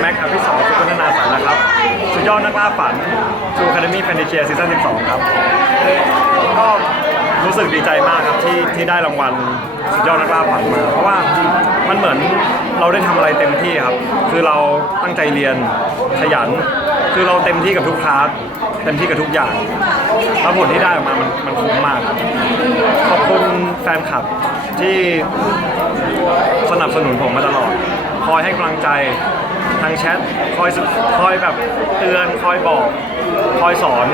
แม็กอภิสรสุพนนาสันนะครับ สุดยอดนักล่าฝันทูคาเดมี่แฟนเดเชียซีซั่น12 ครับ ก็รู้สึกดีใจมากครับที่ที่ได้รางวัลสุดยอดนักล่าฝันมา เพราะว่ามันเหมือนเราได้ทำอะไรเต็มที่ครับ คือเราตั้งใจเรียนขยัน คือเราเต็มที่กับทุกคลาสเต็มที่กับทุกอย่างแล้วผลที่ได้ออกมามันมันคุ้มมาก ขอบคุณแฟนคลับที่สนับสนุนผมมาตลอด คอยให้กำลังใจ ทางแชทคอยคอยแบบเตือนคอยบอก คอยสอน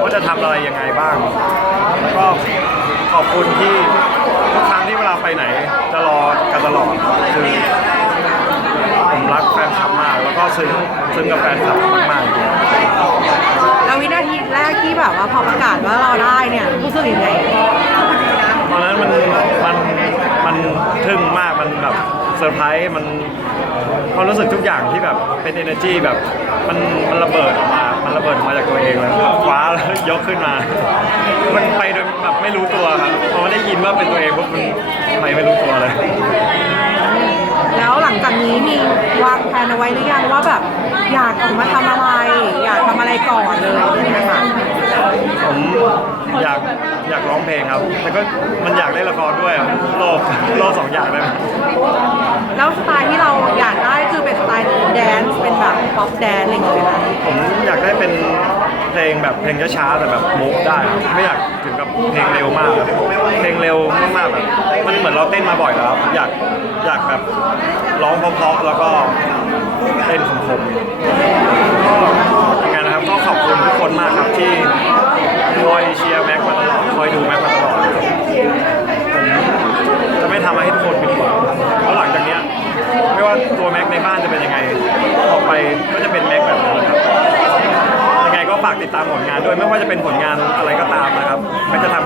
ว่าจะทำอะไรยังไงบ้างแล้วก็ขอบคุณที่ทุกครั้งที่เวลาไปไหน จะรอกันตลอดคือผมรักแฟนคลับมาก แล้วก็ซึ้งซึ้งกับแฟนคลับมากๆแล้ววินาทีแรกที่แบบว่าพอประกาศว่าเราได้เนี่ยรู้สึกยังไง ตอนนั้นมันมันมันทึ่งมาก มันแบบเซ อร์ไพรส์มันความรู้สึกทุกอย่างที่แบบเป็น energy แบบมันมันระเบิดออกมา มันระเบิดออกมาจากตัวเองเลยคว้าแล้วยกขึ้นมา มันไปโดยแบบไม่รู้ตัวครับพอได้ยินว่าเป็นตัวเองปุ๊บมันไปไม่รู้ตัวเลย แล้วหลังจากนี้มีวางแผนเอาไว้หรือยังว่าแบบอยากออกมาทำอะไร อยากทำอะไรก่อนเลยใช่ไหมคะผมอยากอยากร้องเพลงครับ แต่ก็มันอยากได้ละครด้วยอะโลกโลกสองอย่างเลย แล้วสไตล์ที่เราอยากได้คือเป็นสไตล์แดนซ์เป็นแบบป๊อปแดนซ์อะไรอย่างเงี้ยไหมคะผมอยากได้เป็นเพลงแบบเพลงช้าๆแต่แบบมูฟได้ครับไม่อยากถึงกับเพลงเร็วมากครับเพลงเร็วมากๆแบบมันเหมือนเราเต้นมาบ่อยแล้วครับอยากอยากแบบร้องเพราะๆแล้วก็เต้นคมๆก็ยังไงนะครับก็ขอบคุณทุกคนมากครับที่คอยเชียร์แม็กมาตลอดคอยดูแม็กมาตลอดผมจะไม่ทำให้ทุกคนผิดหวังแล้วหลังจากเนี้ยไม่ว่าตัวแม็กในบ้านจะเป็นยังไงออกไปก็จะเป็นแม็กแบบนั้นนะครับ ยังไงก็ ฝากติดตามผลงานด้วย ไม่ว่าจะเป็นผลงานอะไรก็ตามนะครับแม็กจะท